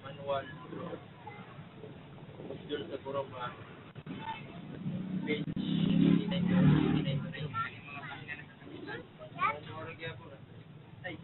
Manual, yun siguro pa page 89. Ay,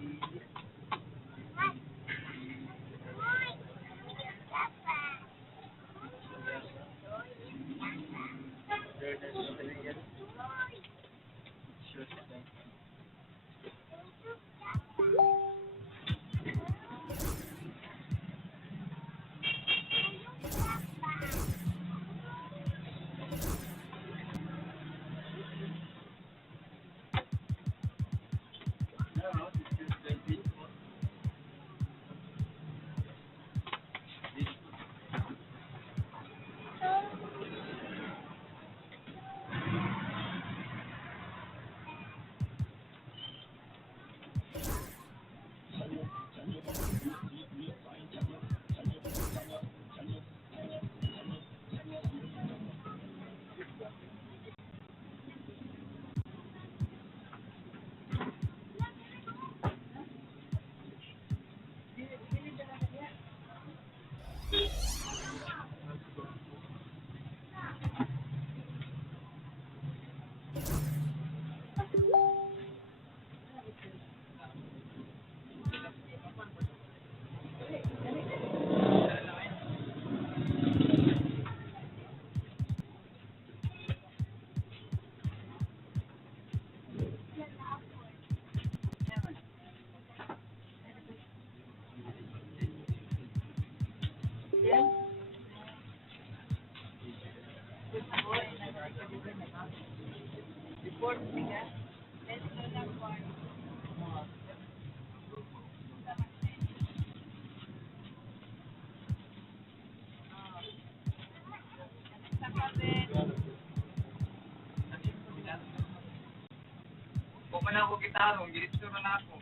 kung man ako gitaro, giritso na ako.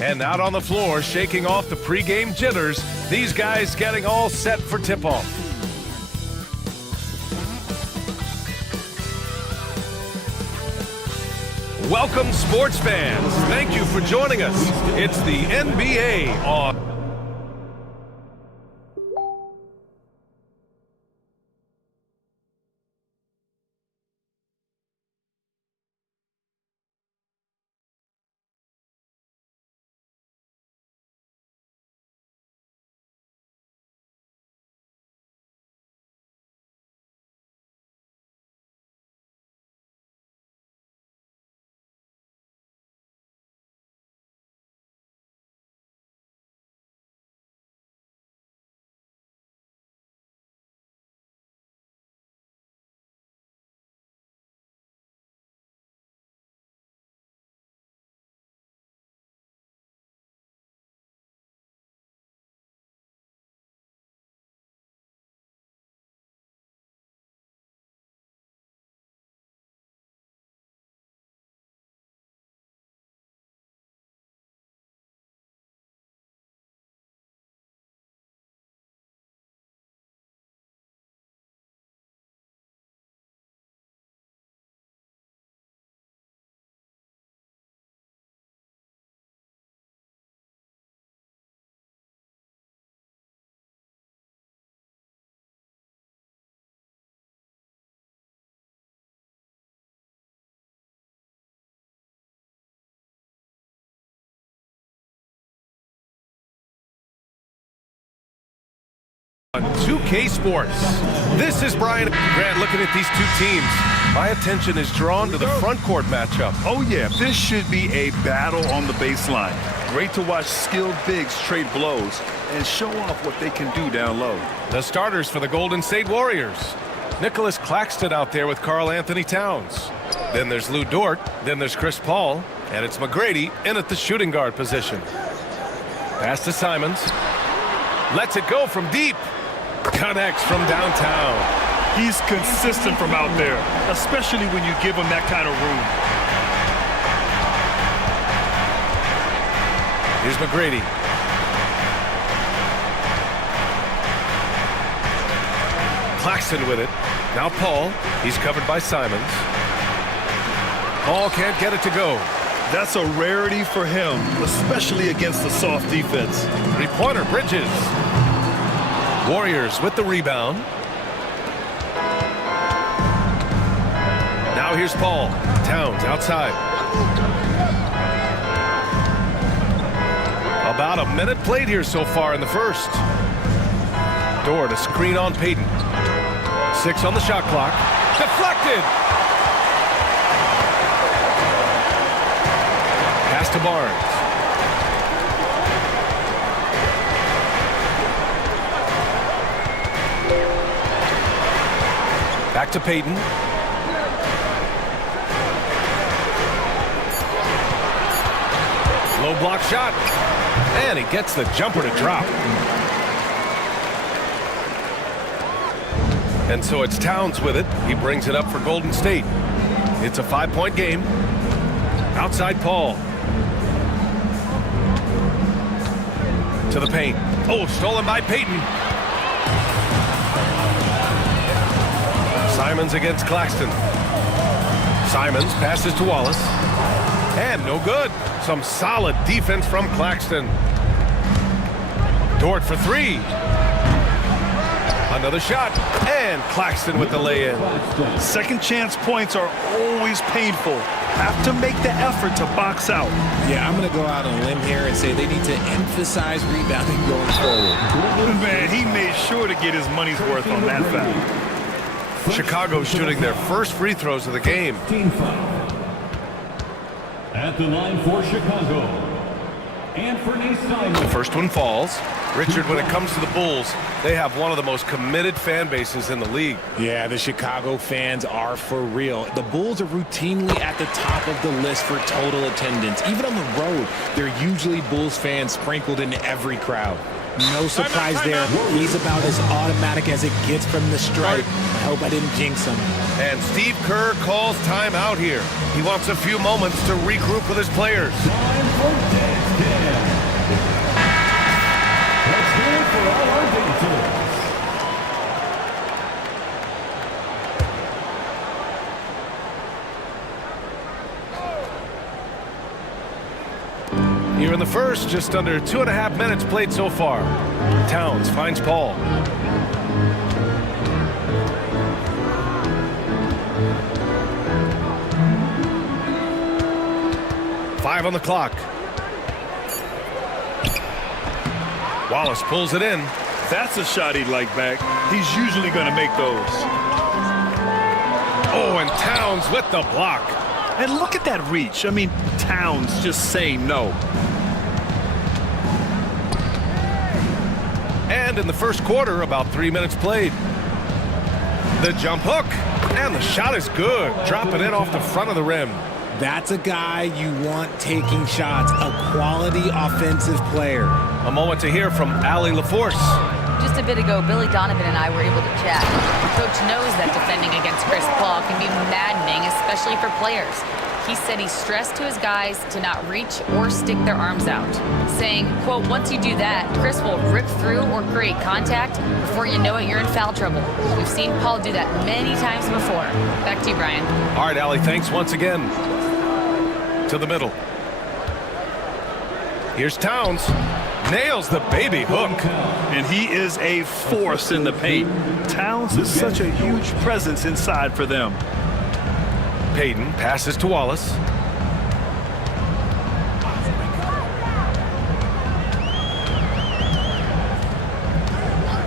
And out on the floor, shaking off the pregame jitters, these guys getting all set for tip-off. Welcome, sports fans. Thank you for joining us. It's the NBA on On 2K Sports. This is Brian Grant looking at these two teams. My attention is drawn to the front court matchup. Oh yeah, this should be a battle on the baseline. Great to watch skilled bigs trade blows and show off what they can do down low. The starters for the Golden State Warriors. Nicholas Claxton out there with Karl Anthony Towns. Then there's Lou Dort. Then there's Chris Paul. And it's McGrady in at the shooting guard position. Pass to Simons. Lets it go from deep. Connects from downtown. He's consistent from out there, especially when you give him that kind of room. Here's McGrady. Claxton with it. Now Paul. He's covered by Simons. Paul can't get it to go. That's a rarity for him, especially against the soft defense. Three-pointer, Bridges. Warriors with the rebound. Now here's Paul. Towns outside. About a minute played here so far in the first. Dort, a screen on Payton. 6 on the shot clock. Deflected! Pass to Barnes. Back to Payton. Low block shot. And he gets the jumper to drop. And so it's Towns with it. He brings it up for Golden State. It's a 5-point game. Outside Paul. To the paint. Oh, stolen by Payton. Simons against Claxton. Simons passes to Wallace. And no good. Some solid defense from Claxton. Dort for 3. Another shot. And Claxton with the lay-in. Second chance points are always painful. Have to make the effort to box out. Yeah, I'm going to go out on a limb here and say they need to emphasize rebounding going forward. Man, he made sure to get his money's worth on that foul. Chicago shooting their first free throws of the game. At the line for Chicago, Anthony Simons. The first one falls. Richard, when it comes to the Bulls, they have one of the most committed fan bases in the league. Yeah, the Chicago fans are for real. The Bulls are routinely at the top of the list for total attendance. Even on the road, there are usually Bulls fans sprinkled in every crowd. No surprise there. He's about as automatic as it gets from the stripe. I hope I didn't jinx him. And Steve Kerr calls timeout here. He wants a few moments to regroup with his players. Time for Dance Dance. Let's hear it for all our dancers. Here in the first, just under 2.5 minutes played so far. Towns finds Paul. Five on the clock. Wallace pulls it in. That's a shot he'd like back. He's usually going to make those. Oh, and Towns with the block. And look at that reach. I mean, Towns just saying no. And in the first quarter, about 3 minutes played. The jump hook. And the shot is good. Dropping in off the front of the rim. That's a guy you want taking shots, a quality offensive player. A moment to hear from Allie LaForce. Just a bit ago, Billy Donovan and I were able to chat. The coach knows that defending against Chris Paul can be maddening, especially for players. He said he stressed to his guys to not reach or stick their arms out, saying, quote, once you do that, Chris will rip through or create contact. Before you know it, you're in foul trouble. We've seen Paul do that many times before. Back to you, Brian. All right, Allie, thanks once again. To the middle. Here's Towns. Nails the baby hook. And he is a force in the paint. Towns is such a huge presence inside for them. Payton passes to Wallace.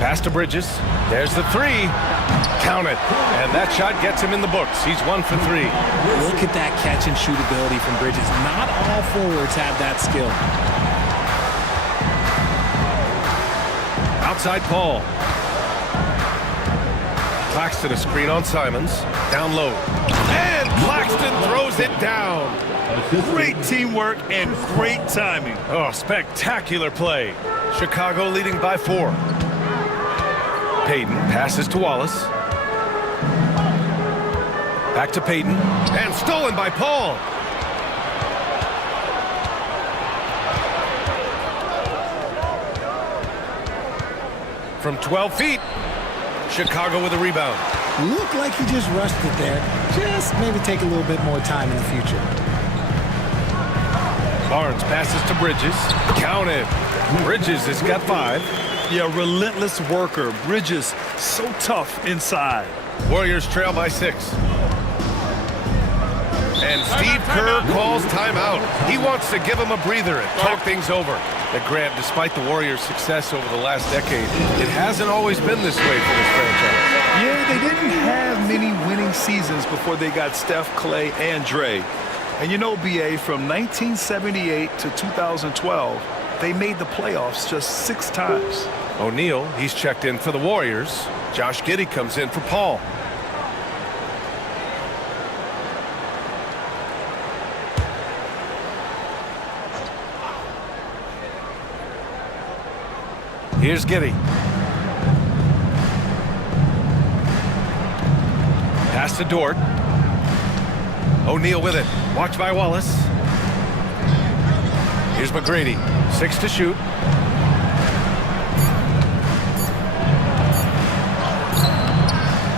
Pass to Bridges. There's the three. Count it. And that shot gets him in the books. He's 1 for 3. Look at that catch and shoot ability from Bridges. Not all forwards have that skill. Outside Paul. Claxton a screen on Simons. Down low. And Claxton throws it down. Great teamwork and great timing. Oh, spectacular play. Chicago leading by 4. Payton passes to Wallace. Back to Payton. And stolen by Paul. From 12 feet. Chicago with a rebound. Looked like he just rushed it there. Just maybe take a little bit more time in the future. Barnes passes to Bridges. Counted. Bridges has got 5. Yeah, relentless worker. Bridges, so tough inside. Warriors trail by 6. And Steve Kerr calls timeout. He wants to give him a breather and talk things over. But Grant, despite the Warriors' success over the last decade, it hasn't always been this way for this franchise. Yeah, they didn't have many winning seasons before they got Steph, Clay, and Dre. And you know, BA, from 1978 to 2012, they made the playoffs just 6 times. O'Neal, he's checked in for the Warriors. Josh Giddey comes in for Paul. Here's Giddey. Pass to Dort. O'Neal with it. Watched by Wallace. Here's McGrady. 6 to shoot.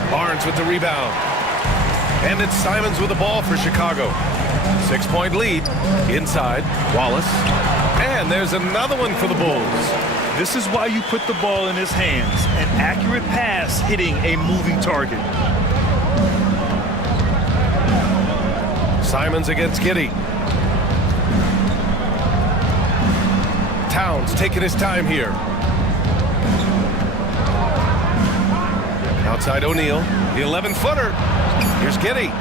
Barnes with the rebound. And it's Simons with the ball for Chicago. 6-point lead. Inside. Wallace. And there's another one for the Bulls. This is why you put the ball in his hands. An accurate pass hitting a moving target. Simons against Giddey. Towns taking his time here. Outside O'Neal. The 11-footer. Here's Giddey.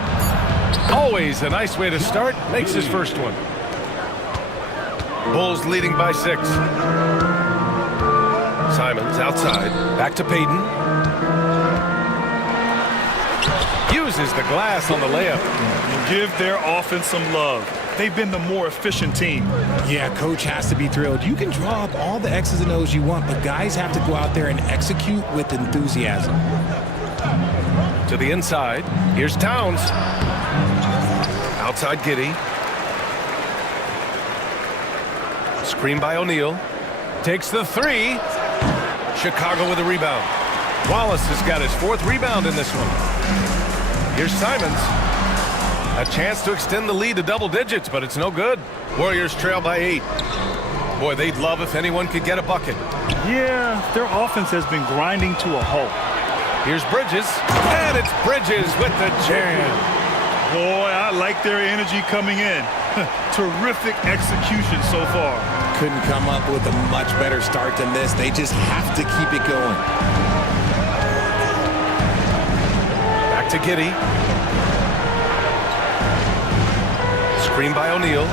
Always a nice way to start. Makes his first one. Bulls leading by 6. Simons outside. Back to Payton. Uses the glass on the layup. Give their offense some love. They've been the more efficient team. Yeah, coach has to be thrilled. You can draw up all the X's and O's you want, but guys have to go out there and execute with enthusiasm. To the inside. Here's Towns. Outside Giddey. Screen by O'Neal. Takes the 3. Chicago with a rebound. Wallace has got his 4th rebound in this one. Here's Simons. A chance to extend the lead to double digits, but it's no good. Warriors trail by 8. Boy, they'd love if anyone could get a bucket. Yeah, their offense has been grinding to a halt. Here's Bridges. And it's Bridges with the jam. Boy, I like their energy coming in. Terrific execution so far. Couldn't come up with a much better start than this. They just have to keep it going. Back to Giddey. Screen by O'Neal.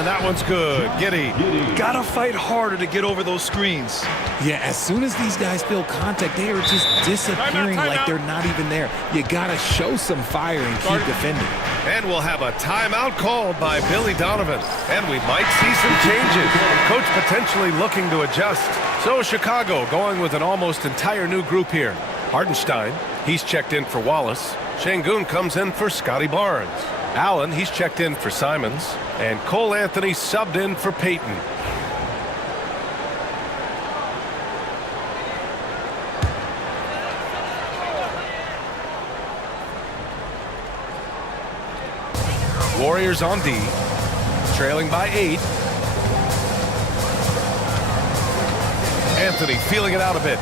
And that one's good. Giddey. Gotta fight harder to get over those screens. Yeah, as soon as these guys feel contact, they are just disappearing like they're not even there. You gotta show some fire and keep defending. And we'll have a timeout called by Billy Donovan. And we might see some changes. Coach potentially looking to adjust. So Chicago going with an almost entire new group here. Hardenstein, he's checked in for Wallace. Şengün comes in for Scotty Barnes. Allen, he's checked in for Simons. And Cole Anthony subbed in for Payton. Warriors on D, trailing by 8. Anthony feeling it out a bit.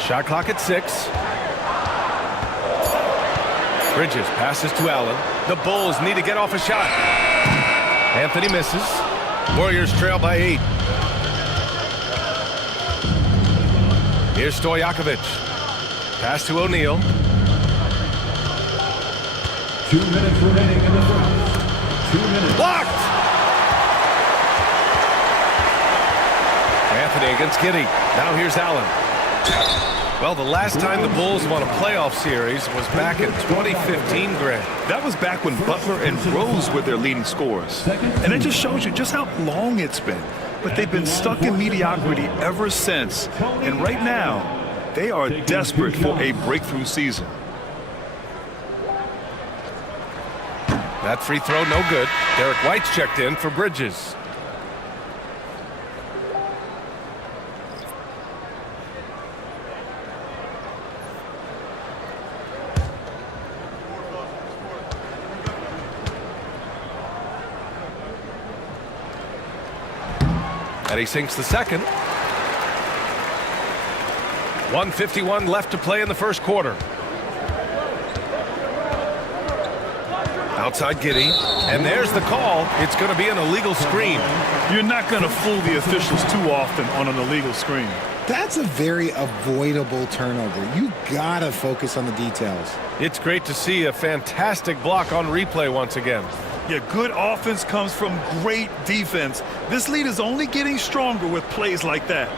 Shot clock at 6. Bridges passes to Allen. The Bulls need to get off a shot. Anthony misses. Warriors trail by 8. Here's Stojakovic. Pass to O'Neal. 2 minutes remaining in the first. 2 minutes. Blocked! Anthony against Giddey. Now here's Allen. Well, the last time the Bulls won a playoff series was back in 2015, Greg. That was back when Butler and Rose were their leading scorers. And it just shows you just how long it's been. But they've been stuck in mediocrity ever since. And right now, they are desperate for a breakthrough season. That free throw, no good. Derek White's checked in for Bridges. And he sinks the second. 1:51 left to play in the first quarter. Outside Giddey, and there's the call. It's going to be an illegal screen. You're not going to fool the officials too often on an illegal screen. That's a very avoidable turnover. You gotta focus on the details. It's great to see a fantastic block on replay once again. Yeah, good offense comes from great defense. This lead is only getting stronger with plays like that.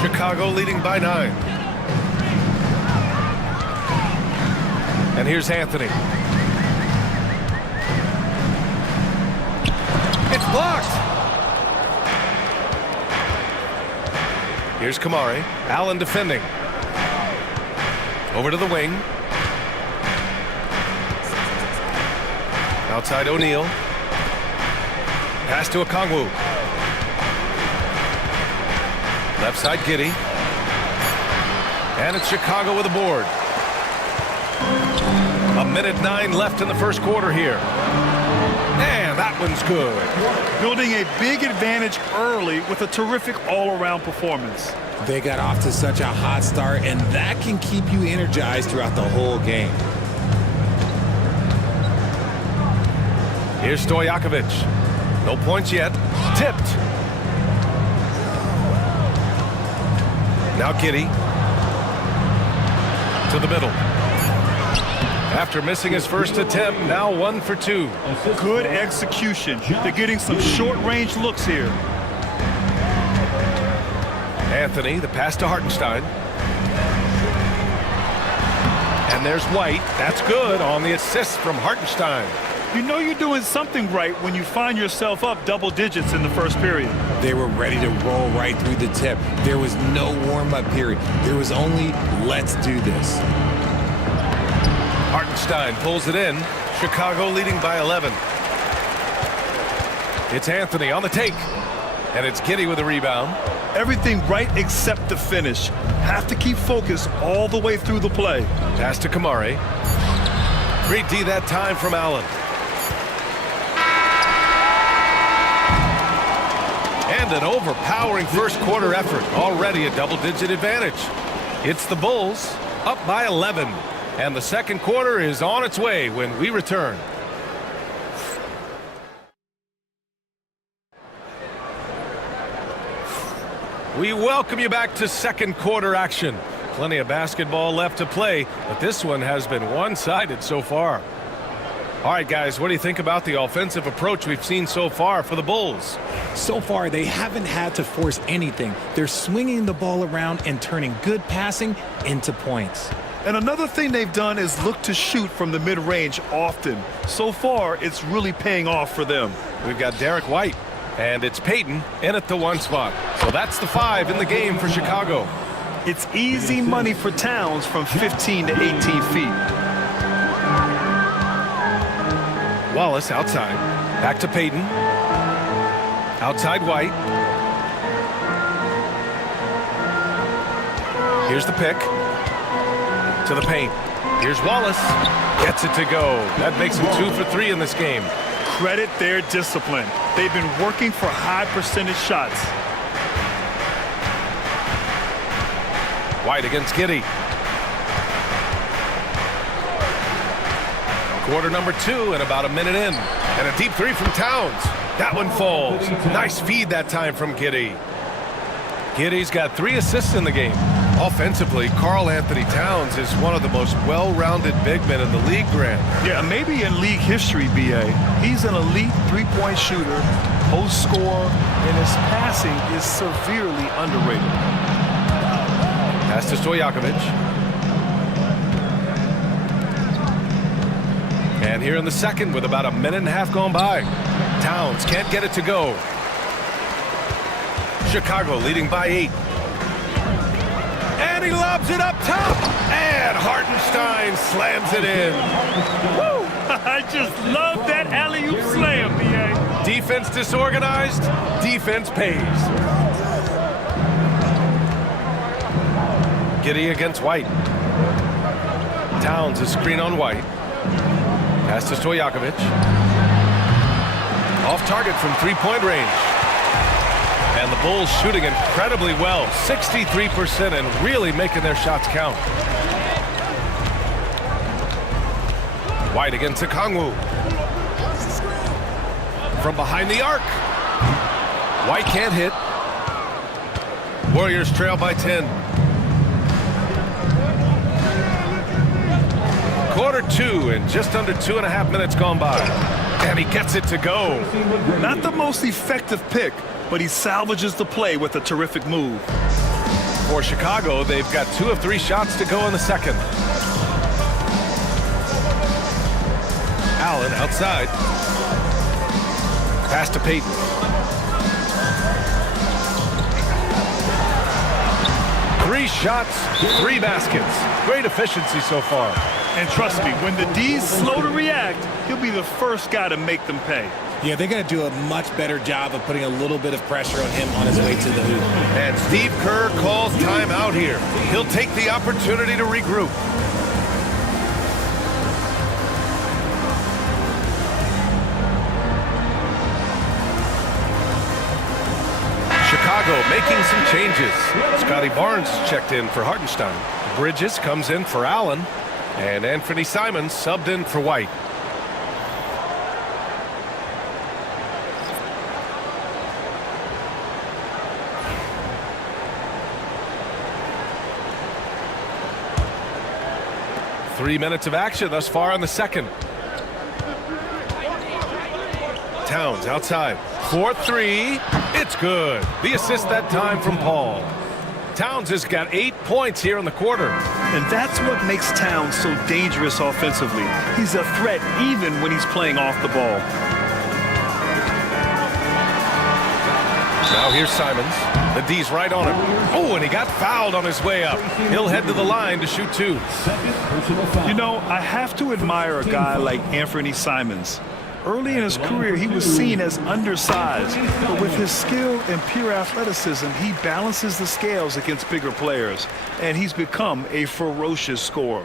Chicago leading by 9. And here's Anthony. It's blocked. Here's Kamari. Allen defending. Over to the wing. Outside O'Neal. Pass to Okongwu. Left side Giddey. And it's Chicago with a board. 1:09 left in the first quarter here. And that one's good. Building a big advantage early with a terrific all-around performance. They got off to such a hot start, and that can keep you energized throughout the whole game. Here's Stojakovic. No points yet. Tipped. Now Giddey. To the middle. After missing his first attempt, now 1 for 2. Good execution. They're getting some short-range looks here. Anthony, the pass to Hartenstein. And there's White. That's good on the assist from Hartenstein. You know you're doing something right when you find yourself up double digits in the first period. They were ready to roll right through the tip. There was no warm-up period. There was only, let's do this. Hartenstein pulls it in. Chicago leading by 11. It's Anthony on the take. And it's Giddey with a rebound. Everything right except the finish. Have to keep focused all the way through the play. Pass to Kamari. Great D that time from Allen. And an overpowering first quarter effort. Already a double-digit advantage. It's the Bulls up by 11. And the second quarter is on its way when we return. We welcome you back to second quarter action. Plenty of basketball left to play, but this one has been one-sided so far. All right, guys, what do you think about the offensive approach we've seen so far for the Bulls? So far, they haven't had to force anything. They're swinging the ball around and turning good passing into points. And another thing they've done is look to shoot from the mid-range often. So far, it's really paying off for them. We've got Derek White, and it's Payton in at the 1 spot. So that's the 5 in the game for Chicago. It's easy money for Towns from 15 to 18 feet. Wallace outside. Back to Payton. Outside White. Here's the pick. To the paint. Here's Wallace. Gets it to go. That makes him 2 for 3 in this game. Credit their discipline. They've been working for high percentage shots. White against Giddey. Quarter number 2 and about a minute in. And a deep three from Towns. That one falls. Nice feed that time from Giddey. Giddey's got 3 assists in the game. Offensively, Karl Anthony Towns is one of the most well-rounded big men in the league, Grant. Yeah, maybe in league history, B.A. He's an elite three-point shooter, post scorer, and his passing is severely underrated. Pass to Stojakovic. And here in the second with about a minute and a half gone by. Towns can't get it to go. Chicago leading by 8. And he lobs it up top. And Hartenstein slams it in. Woo! I just love that alley-oop slam, B.A. Defense disorganized. Defense pays. Giddey against White. Towns a screen on White. Pass to Stojakovic. Off target from three-point range. And the Bulls shooting incredibly well. 63% and really making their shots count. White against Okongwu. From behind the arc. White can't hit. Warriors trail by 10. Quarter 2 and just under 2.5 minutes gone by. And he gets it to go. Not the most effective pick, but he salvages the play with a terrific move. For Chicago, they've got 2 of 3 shots to go in the second. Allen outside. Pass to Payton. Three shots, 3 baskets. Great efficiency so far. And trust me, when the D's slow to react, he'll be the first guy to make them pay. Yeah, they're going to do a much better job of putting a little bit of pressure on him on his way to the hoop. And Steve Kerr calls timeout here. He'll take the opportunity to regroup. Chicago making some changes. Scotty Barnes checked in for Hartenstein. Bridges comes in for Allen. And Anthony Simons subbed in for White. Three minutes of action thus far in the second. Towns outside. 4-3. It's good. The assist that time from Paul. Towns has got 8 points here in the quarter. And that's what makes Towns so dangerous offensively. He's a threat even when he's playing off the ball. Now here's Simons. The D's right on him. Oh, and he got fouled on his way up. He'll head to the line to shoot 2. You know, I have to admire a guy like Anthony Simons. Early in his career, he was seen as undersized, but with his skill and pure athleticism, he balances the scales against bigger players, and he's become a ferocious scorer.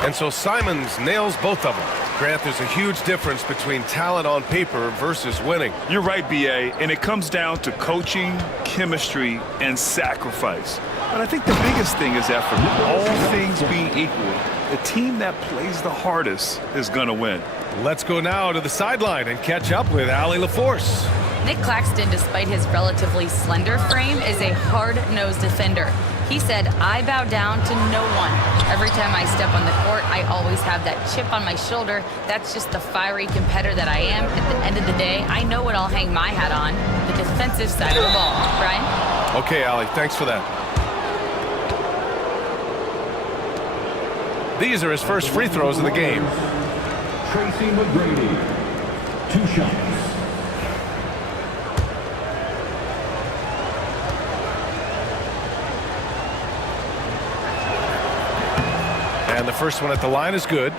And so Simons nails both of them. Grant, there's a huge difference between talent on paper versus winning. You're right, B.A., and it comes down to coaching, chemistry, and sacrifice. But I think the biggest thing is effort. All things being equal, the team that plays the hardest is going to win. Let's go now to the sideline and catch up with Allie LaForce. Nick Claxton, despite his relatively slender frame, is a hard-nosed defender. He said, "I bow down to no one. Every time I step on the court, I always have that chip on my shoulder. That's just the fiery competitor that I am. At the end of the day, I know what I'll hang my hat on, the defensive side of the ball." Brian? Okay, Allie, thanks for that. These are his first free throws of the game. Tracy McGrady, 2 shots. And the first one at the line is good.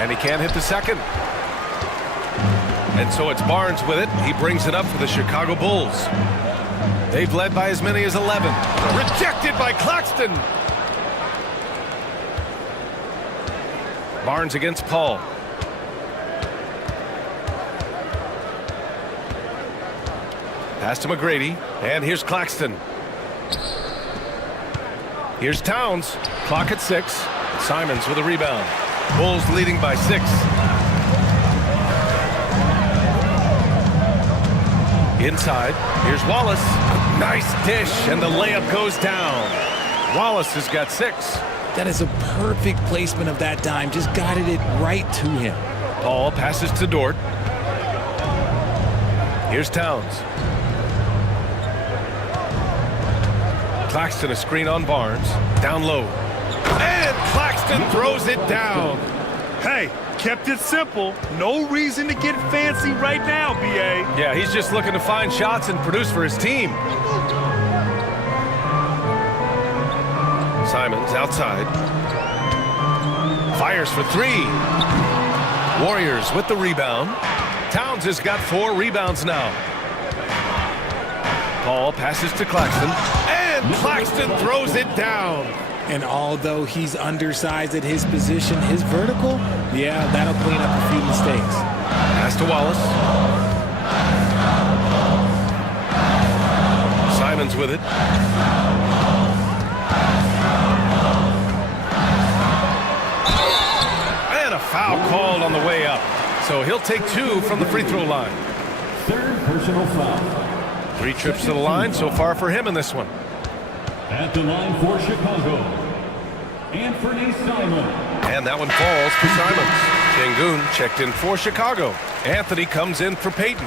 And he can't hit the second. And so it's Barnes with it. He brings it up for the Chicago Bulls. They've led by as many as 11. Rejected by Claxton. Barnes against Paul. Pass to McGrady, and here's Claxton. Here's Towns. Clock at 6. Simons with a rebound. Bulls leading by 6. Inside, here's Wallace. Nice dish, and the layup goes down. Wallace has got 6. That is a perfect placement of that dime. Just guided it right to him. Paul passes to Dort. Here's Towns. Claxton a screen on Barnes. Down low. And Claxton throws it down. Hey, kept it simple. No reason to get fancy right now, B.A. Yeah, he's just looking to find shots and produce for his team. Simons outside. Fires for 3. Warriors with the rebound. Towns has got 4 rebounds now. Paul passes to Claxton. And Claxton throws it down. And although he's undersized at his position, his vertical, yeah, that'll clean up a few mistakes. Pass to Wallace. Simons with it. And a foul called on the way up. So he'll take 2 from the free throw line. Third personal foul. 3 trips to the line so far for him in this one. At the line for Chicago, Anthony Simons. And that one falls to Simons. Şengün checked in for Chicago. Anthony comes in for Peyton.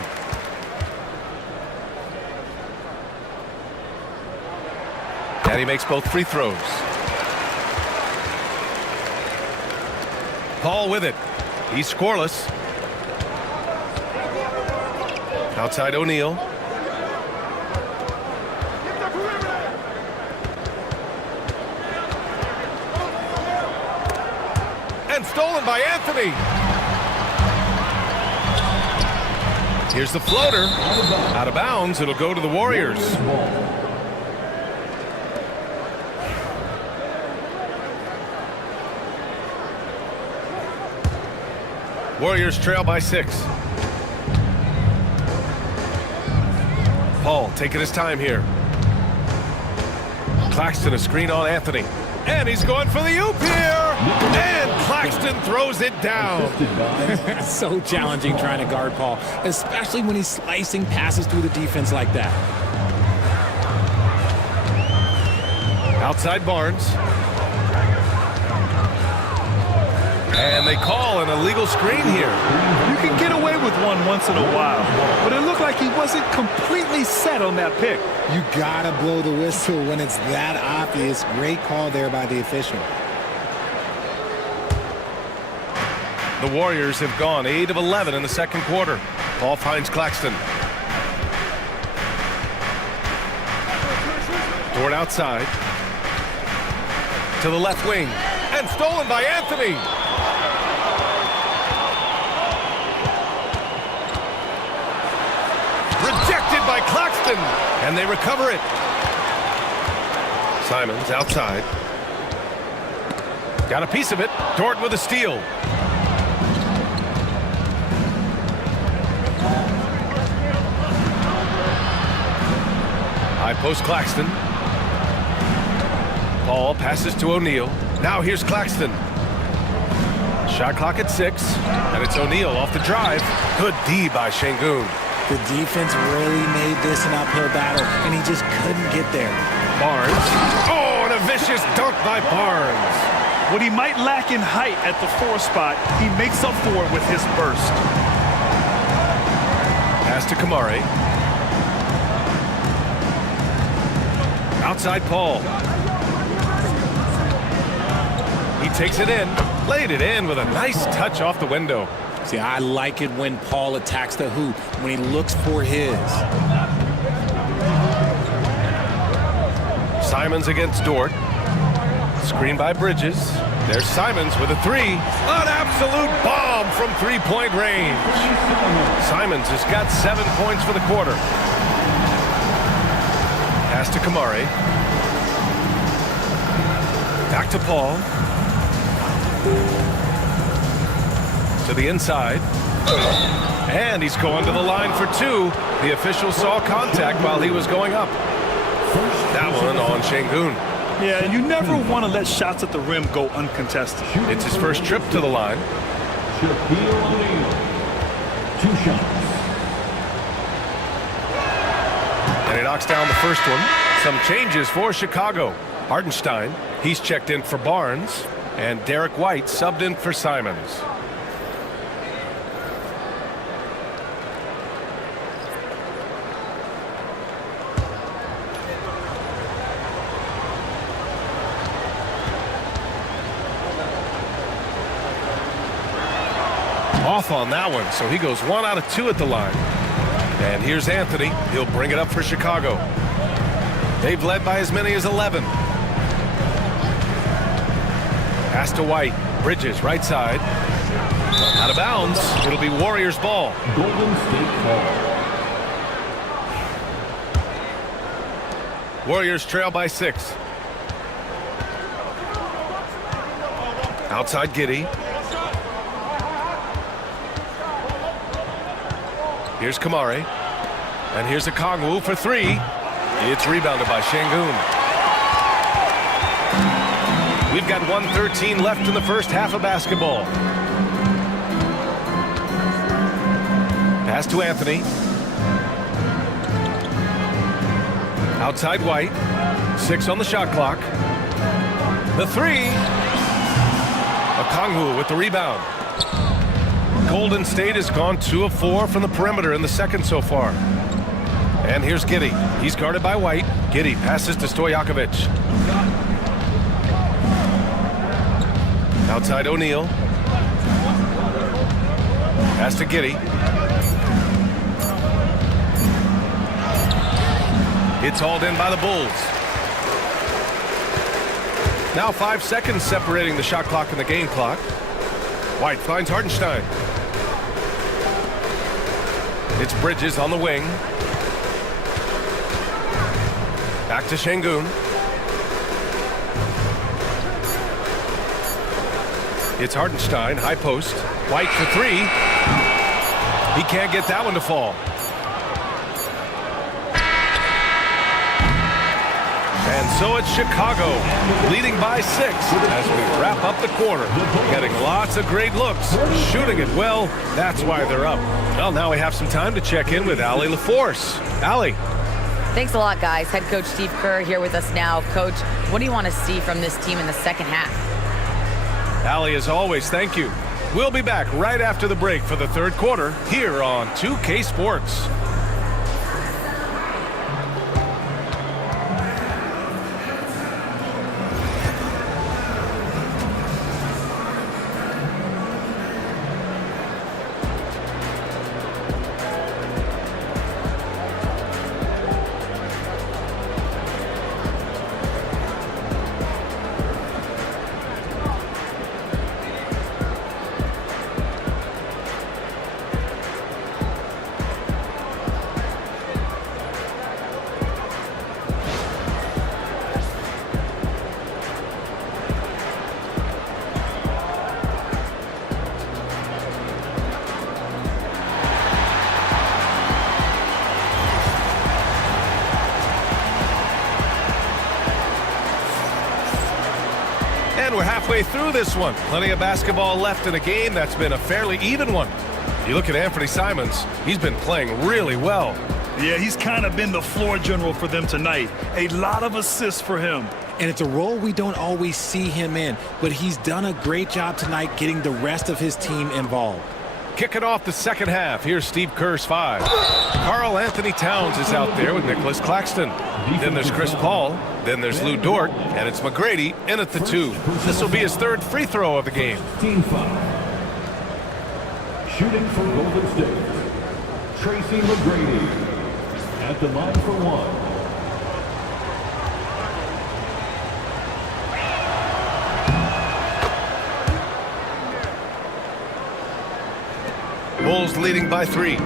And he makes both free throws. Paul with it. He's scoreless. Outside O'Neal. And stolen by Anthony. Here's the floater. Out of bounds. It'll go to the Warriors. Warriors trail by 6. Paul taking his time here. Claxton a screen on Anthony. And he's going for the oop here. And Claxton throws it down. So challenging trying to guard Paul, especially when he's slicing passes through the defense like that. Outside Barnes. And they call an illegal screen here. You can get away with one once in a while, but it looked like he wasn't completely set on that pick. You gotta blow the whistle when it's that obvious. Great call there by the official. The Warriors have gone 8 of 11 in the second quarter. Paul finds Claxton. Dort outside. To the left wing. And stolen by Anthony. Rejected by Claxton. And they recover it. Simons outside. Got a piece of it. Dort with a steal. High post Claxton. Paul passes to O'Neal. Now here's Claxton. Shot clock at 6. And it's O'Neal off the drive. Good D by Şengün. The defense really made this an uphill battle, and he just couldn't get there. Barnes. Oh, and a vicious dunk by Barnes. What he might lack in height at the 4 spot, he makes up for it with his burst. Pass to Kamari. Outside Paul. He takes it in. Laid it in with a nice touch off the window. See, I like it when Paul attacks the hoop, when he looks for his. Simons against Dort. Screen by Bridges. There's Simons with a 3. An absolute bomb from three-point range. Simons has got 7 points for the quarter. Pass to Kamari. Back to Paul. To the inside. And he's going to the line for two. The official saw contact while he was going up. That one on Şengün. Yeah, and you never want to let shots at the rim go uncontested. It's his first trip to the line. Shaquille O'Neal. 2 shots. And he knocks down the first one. Some changes for Chicago. Hartenstein, he's checked in for Barnes. And Derek White subbed in for Simons. Off on that one, so he goes 1 out of 2 at the line. And here's Anthony. He'll bring it up for Chicago. They've led by as many as 11. Pass to White. Bridges, right side. Out of bounds. It'll be Warriors ball. Golden State ball. Warriors trail by 6. Outside Giddey. Here's Kamare. And here's a Kongwu for 3. It's rebounded by Şengün. We've got 1:13 left in the first half of basketball. Pass to Anthony. Outside White. 6 on the shot clock. The 3. Kongwu with the rebound. Golden State has gone 2 of 4 from the perimeter in the second so far. And here's Giddey. He's guarded by White. Giddey passes to Stojakovic. Outside O'Neal. Pass to Giddey. It's hauled in by the Bulls. Now 5 seconds separating the shot clock and the game clock. White finds Hartenstein. It's Bridges on the wing. Back to Şengün. It's Hartenstein, high post. White for 3. He can't get that one to fall. And so it's Chicago, leading by 6 as we wrap up the quarter. Getting lots of great looks, shooting it well. That's why they're up. Well, now we have some time to check in with Allie LaForce. Allie. Thanks a lot, guys. Head coach Steve Kerr here with us now. Coach, what do you want to see from this team in the second half? Allie, as always, thank you. We'll be back right after the break for the third quarter here on 2K Sports. And we're halfway through this one. Plenty of basketball left in a game that's been a fairly even one. You look at Anthony Simons, he's been playing really well. Yeah, he's kind of been the floor general for them tonight. A lot of assists for him. And it's a role we don't always see him in, but he's done a great job tonight getting the rest of his team involved. Kicking off the second half, here's Steve Kerr's 5. Karl Anthony Towns is out there with Nicholas Claxton. Then there's Chris Paul. Then there's Lou Dort. And it's McGrady in at the 2. This will be his 3rd free throw of the game. Team foul. Shooting for Golden State. Tracy McGrady at the line for 1. Bulls leading by 3.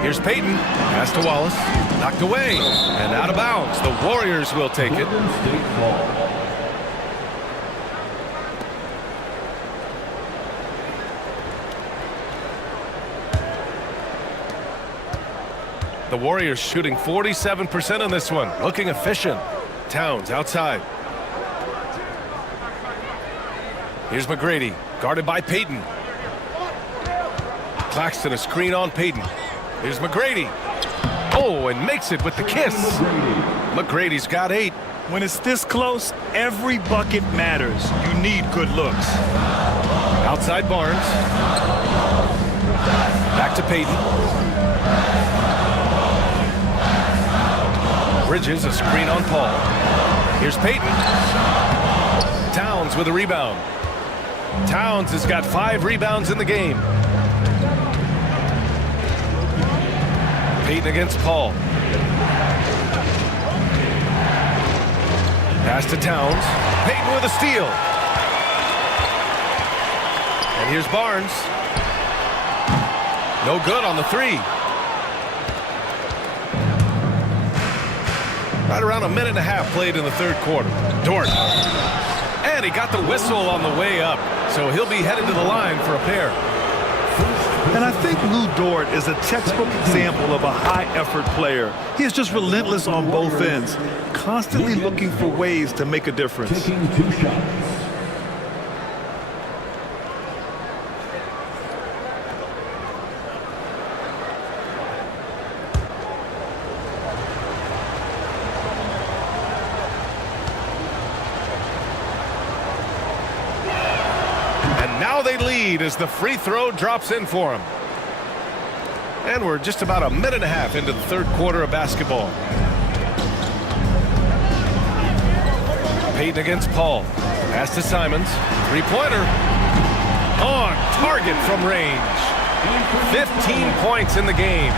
Here's Payton. Pass to Wallace. Knocked away. And out of bounds. The Warriors will take it. Golden State ball. The Warriors shooting 47% in this one, looking efficient. Towns outside. Here's McGrady, guarded by Payton. Claxton a screen on Payton. Here's McGrady. Oh, and makes it with the kiss. McGrady's got 8. When it's this close, every bucket matters. You need good looks. Outside Barnes. Back to Payton. Bridges a screen on Paul. Here's Payton. Towns with a rebound. Towns has got 5 rebounds in the game. Payton against Paul. Pass to Towns. Payton with a steal. And here's Barnes. No good on the 3. Right around a minute and a half played in the third quarter. Dort. And he got the whistle on the way up. So he'll be headed to the line for a pair. And I think Lou Dort is a textbook example of a high-effort player. He is just relentless on both ends, constantly looking for ways to make a difference. Taking 2 shots. Now they lead as the free throw drops in for him. And we're just about a minute and a half into the third quarter of basketball. Payton against Paul. Pass to Simons. Three-pointer. On target from range. 15 points in the game.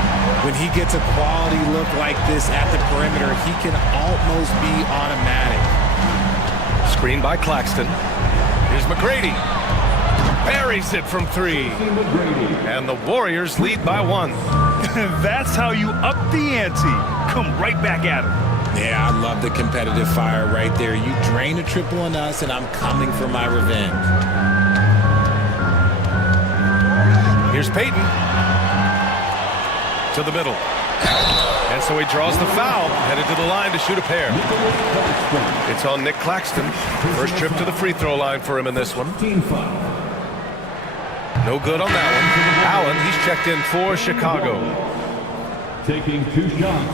When he gets a quality look like this at the perimeter, he can almost be automatic. Screen by Claxton. Here's McGrady. Buries it from 3. And the Warriors lead by 1. That's how you up the ante. Come right back at him. Yeah, I love the competitive fire right there. You drain a triple on us, and I'm coming for my revenge. Here's Payton. To the middle. And so he draws the foul, headed to the line to shoot a pair. It's on Nick Claxton. First trip to the free throw line for him in this one. No good on that one. Allen, he's checked in for Chicago. Taking 2 shots.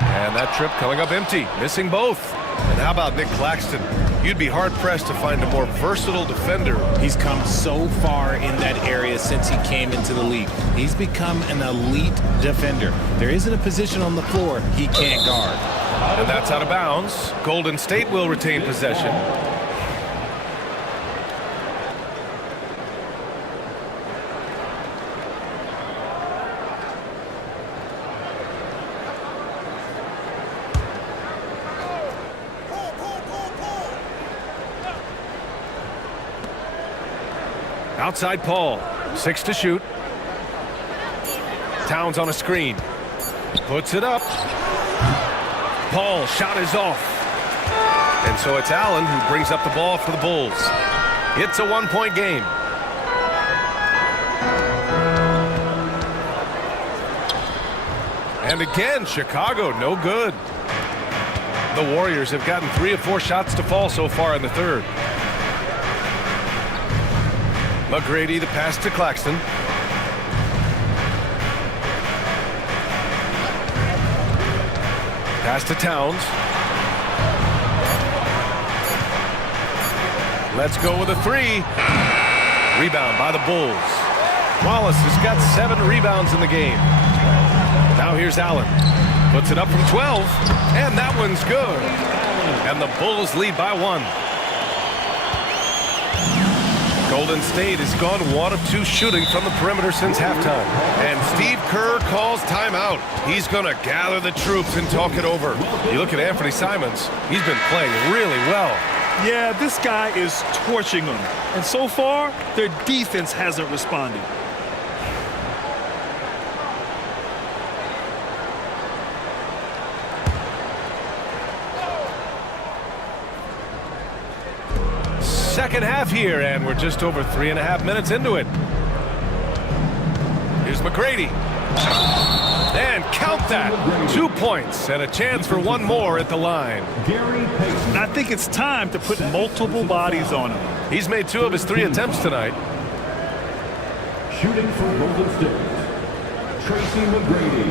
And that trip coming up empty, missing both. And how about Nick Claxton? You'd be hard-pressed to find a more versatile defender. He's come so far in that area since he came into the league. He's become an elite defender. There isn't a position on the floor he can't guard. And that's out of bounds. Golden State will retain possession. Outside Paul. 6 to shoot. Towns on a screen. Puts it up. Paul shot is off. And so it's Allen who brings up the ball for the Bulls. It's a 1-point game. And again, Chicago, no good. The Warriors have gotten 3 of 4 shots to fall so far in the third. McGrady, the pass to Claxton. Pass to Towns. Let's go with a 3. Rebound by the Bulls. Wallace has got 7 rebounds in the game. Now here's Allen. Puts it up from 12. And that one's good. And the Bulls lead by 1. Golden State has gone 1 of 2 shooting from the perimeter since halftime. And Steve Kerr calls timeout. He's going to gather the troops and talk it over. You look at Anthony Simons. He's been playing really well. Yeah, this guy is torching them. And so far, their defense hasn't responded. second half here, and we're just over 3.5 minutes into it. Here's McGrady. And count that. 2 points and a chance for one more at the line. And I think it's time to put multiple bodies on him. He's made 2 of his 3 attempts tonight. Shooting for Golden State, Tracy McGrady.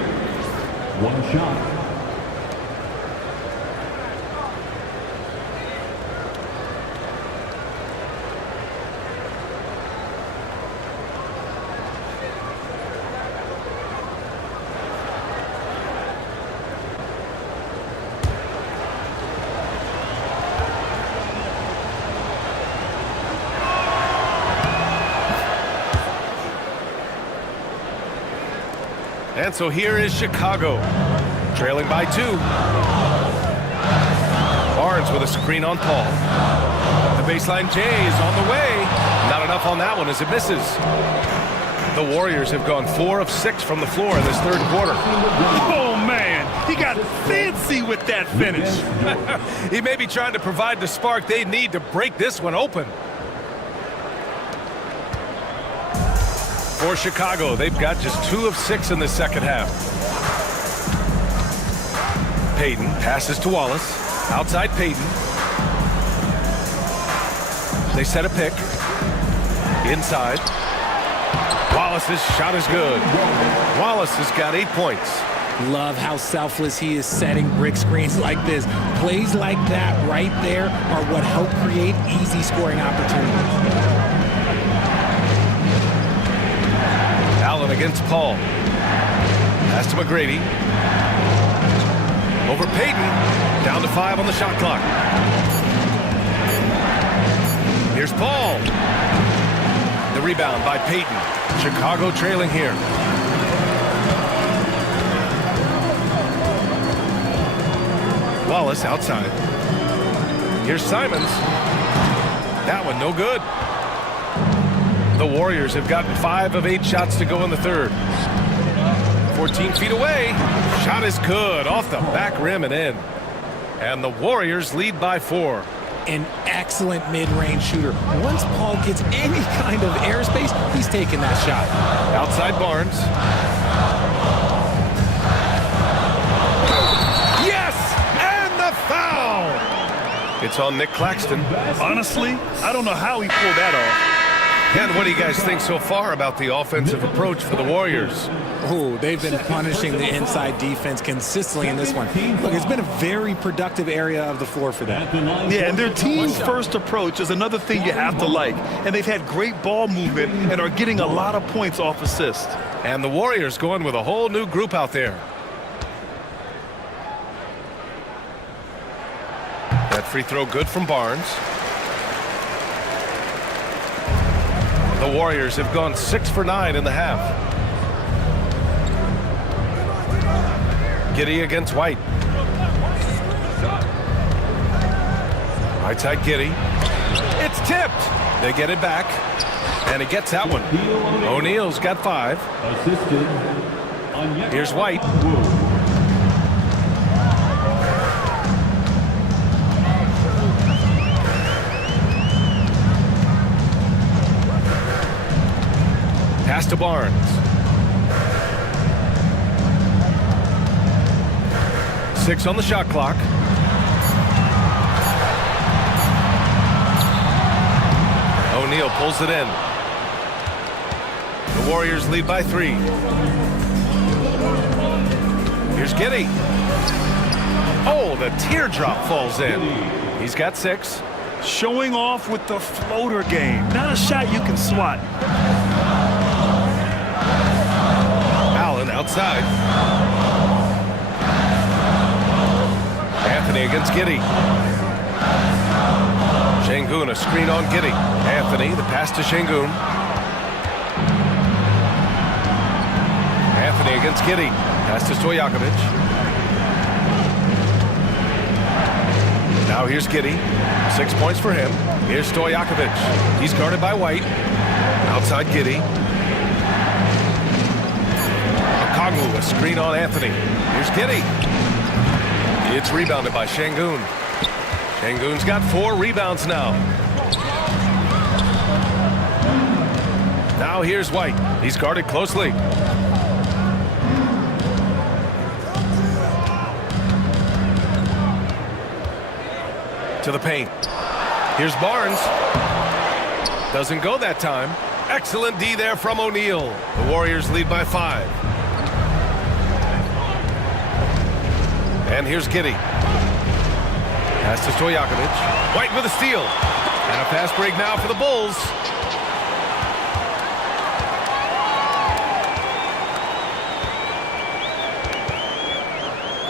1 shot. And so here is Chicago, trailing by 2. Barnes with a screen on Paul. The baseline J is on the way. Not enough on that one as it misses. The Warriors have gone 4 of 6 from the floor in this third quarter. Oh, man. He got fancy with that finish. He may be trying to provide the spark they need to break this one open. For Chicago, they've got just 2 of 6 in the second half. Payton passes to Wallace. Outside Payton. They set a pick. Inside. Wallace's shot is good. Wallace has got 8 points. Love how selfless he is setting brick screens like this. Plays like that right there are what help create easy scoring opportunities. Allen against Paul. Pass to McGrady. Over Payton. Down to 5 on the shot clock. Here's Paul. The rebound by Payton. Chicago trailing here. Wallace outside. Here's Simons. That one no good. The Warriors have gotten 5 of 8 shots to go in the third. 14 feet away. Shot is good. Off the back rim and in. And the Warriors lead by 4. An excellent mid-range shooter. Once Paul gets any kind of airspace, he's taking that shot. Outside Barnes. Yes! And the foul! It's on Nick Claxton. Honestly, I don't know how he pulled that off. And what do you guys think so far about the offensive approach for the Warriors? Oh, they've been punishing the inside defense consistently in this one. Look, it's been a very productive area of the floor for them. Yeah, and their team's first approach is another thing you have to like. And they've had great ball movement and are getting a lot of points off assist. And the Warriors going with a whole new group out there. That free throw good from Barnes. The Warriors have gone 6 for 9 in the half. Giddey against White. Right side Giddey. It's tipped. They get it back. And he gets that one. O'Neal's got 5. Here's White. Pass to Barnes. Six on the shot clock. O'Neal pulls it in. The Warriors lead by 3. Here's Giddey. Oh, the teardrop falls in. He's got 6. Showing off with the floater game. Not a shot you can swat. Allen outside. Anthony against Giddey. Şengün, a screen on Giddey. Anthony, the pass to Şengün. Anthony against Giddey. Pass to Stojakovic. Now here's Giddey. 6 points for him. Here's Stojakovic. He's guarded by White. Outside Giddey. Okongwu, a screen on Anthony. Here's Giddey. It's rebounded by Şengün. Şengün's got 4 rebounds now. Now here's White. He's guarded closely. To the paint. Here's Barnes. Doesn't go that time. Excellent D there from O'Neal. The Warriors lead by 5. And here's Giddey. Pass to Stojakovic. White with a steal. And a fast break now for the Bulls.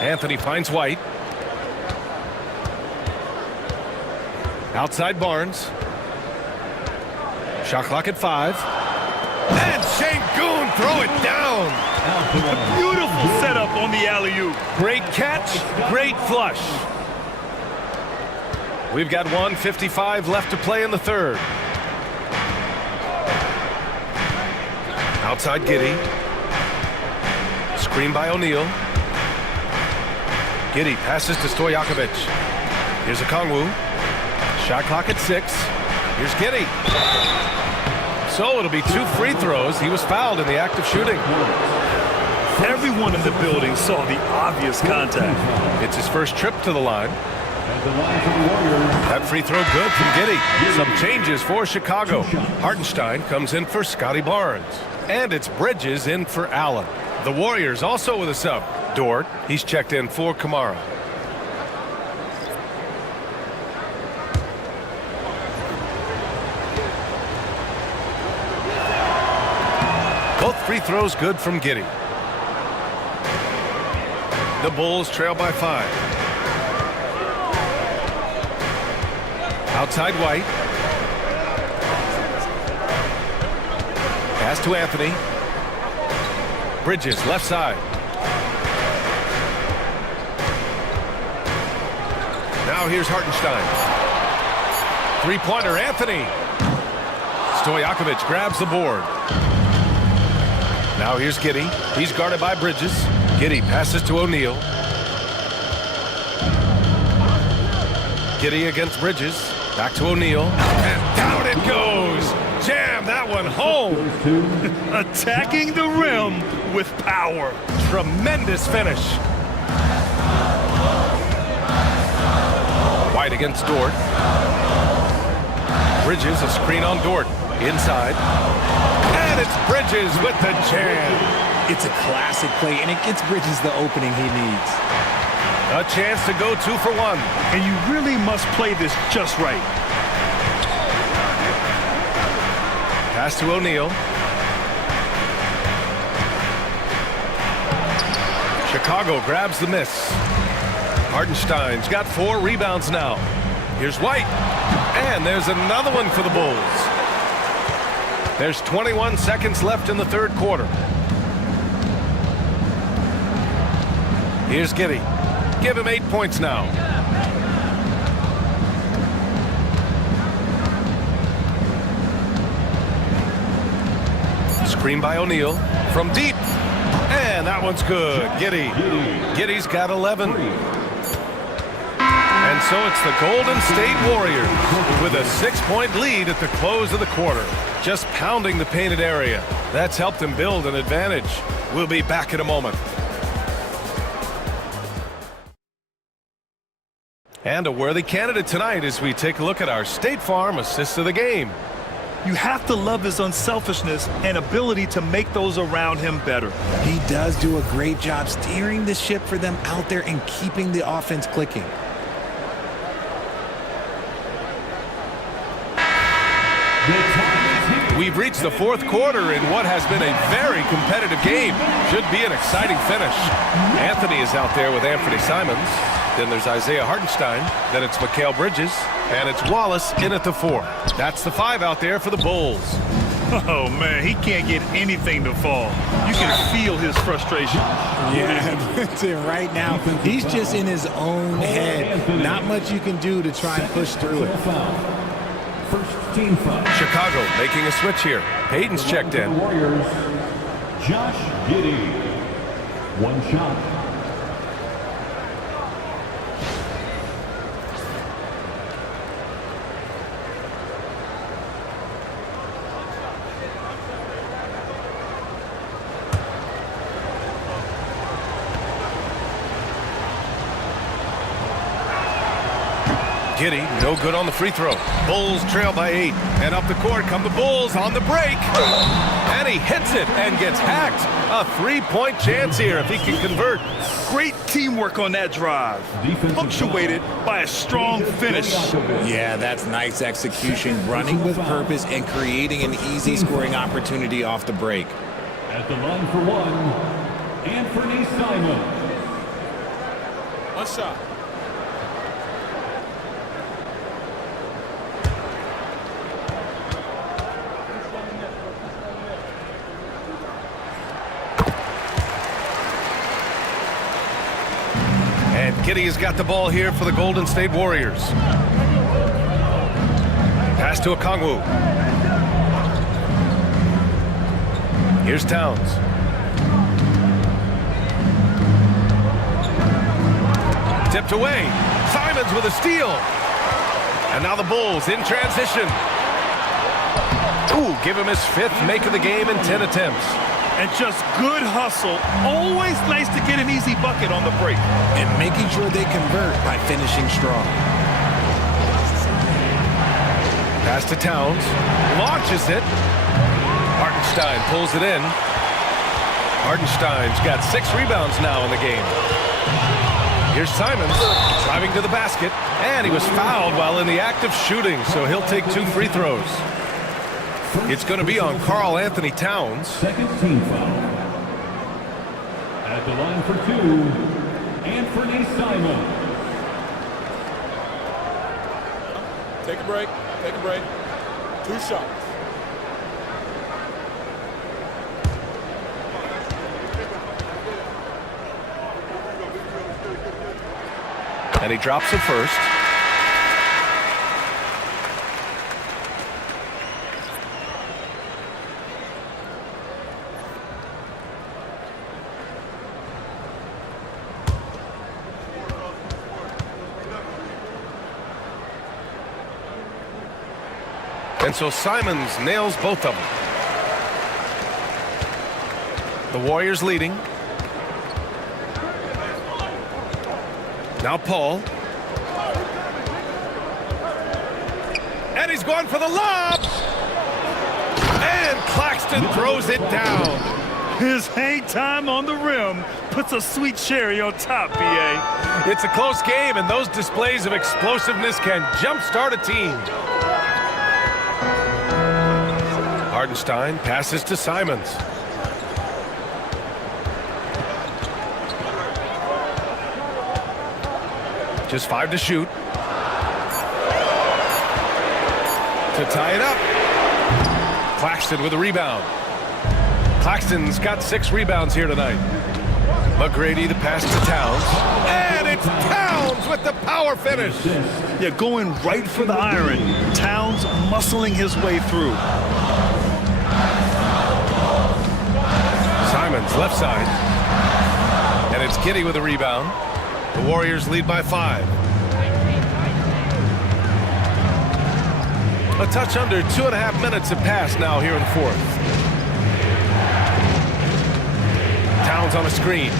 Anthony finds White. Outside Barnes. Shot clock at 5. And Şengün throw it down. A beautiful setup on the alley-oop. Great catch, great flush. We've got 1:55 left to play in the third. Outside Giddey. Screen by O'Neal. Giddey passes to Stojakovic. Here's Okongwu. Shot clock at 6. Here's Giddey. So it'll be 2 free throws. He was fouled in the act of shooting. Everyone in the building saw the obvious contact. It's his first trip to the line. That free throw good from Giddey. Some changes for Chicago. Hartenstein comes in for Scotty Barnes. And it's Bridges in for Allen. The Warriors also with a sub. Dort, he's checked in for Kamara. Both free throws good from Giddey. The Bulls trail by 5. Outside White. Pass to Anthony. Bridges left side. Now here's Hartenstein. Three-pointer Anthony. Stojakovic grabs the board. Now here's Giddey. He's guarded by Bridges. Giddey passes to O'Neal. Giddey against Bridges. Back to O'Neal. And down it goes. Jam that one home. Attacking the rim with power. Tremendous finish. White against Dort. Bridges, a screen on Dort. Inside. And it's Bridges with the jam. It's a classic play, and it gets Bridges the opening he needs. A chance to go 2 for 1. And you really must play this just right. Pass to O'Neal. Chicago grabs the miss. Hartenstein's got 4 rebounds now. Here's White. And there's another one for the Bulls. There's 21 seconds left in the third quarter. Here's Giddey. Give him 8 points now. Screen by O'Neal from deep. And that one's good. Giddey. Giddey's got 11. And so it's the Golden State Warriors with a 6-point lead at the close of the quarter. Just pounding the painted area. That's helped them build an advantage. We'll be back in a moment. And a worthy candidate tonight as we take a look at our State Farm assists of the game. You have to love his unselfishness and ability to make those around him better. He does do a great job steering the ship for them out there and keeping the offense clicking. We've reached the fourth quarter in what has been a very competitive game. Should be an exciting finish. Anthony is out there with Anthony Simons. Then there's Isaiah Hartenstein. Then it's Mikal Bridges. And it's Wallace in at the 4. That's the 5 out there for the Bulls. Oh, man, he can't get anything to fall. You can feel his frustration. Yeah, that's it right now. He's just in his own head. Not much you can do to try and push through it. First team foul. Chicago making a switch here. Payton's checked in. Warriors, Josh Giddey. 1 shot. Giddy, no good on the free throw. Bulls trail by 8. And up the court come the Bulls on the break. And he hits it and gets hacked. A 3-point chance here if he can convert. Great teamwork on that drive. Punctuated by a strong finish. Yeah, that's nice execution, running with purpose and creating an easy scoring opportunity off the break. At the line for one, Anthony Simon. One shot. And Giddy has got the ball here for the Golden State Warriors. Pass to Okongwu. Here's Towns. Tipped away. Simons with a steal. And now the Bulls in transition. Ooh, give him his 5th make of the game in 10 attempts. And just good hustle. Always nice to get an easy bucket on the break. And making sure they convert by finishing strong. Pass to Towns. Launches it. Hartenstein pulls it in. Hartenstein's got 6 rebounds now in the game. Here's Simons driving to the basket. And he was fouled while in the act of shooting, so he'll take 2 free throws. It's going to be on Karl Anthony Towns. Second team foul. At the line for 2, Anthony Simon. Take a break. Take a break. 2 shots. And he drops it first. And so Simons nails both of them. The Warriors leading. Now Paul. And he's going for the lob. And Claxton throws it down. His hang time on the rim puts a sweet cherry on top, B.A. It's a close game, and those displays of explosiveness can jumpstart a team. Hartenstein passes to Simons. Just 5 to shoot. To tie it up. Claxton with a rebound. Claxton's got 6 rebounds here tonight. McGrady the pass to Towns. And it's Towns with the power finish. Yeah, going right for the iron. Towns muscling his way through. Simons left side. And it's Giddy with a rebound. The Warriors lead by 5. A touch under 2.5 minutes have passed now here in the 4th. Towns on a screen.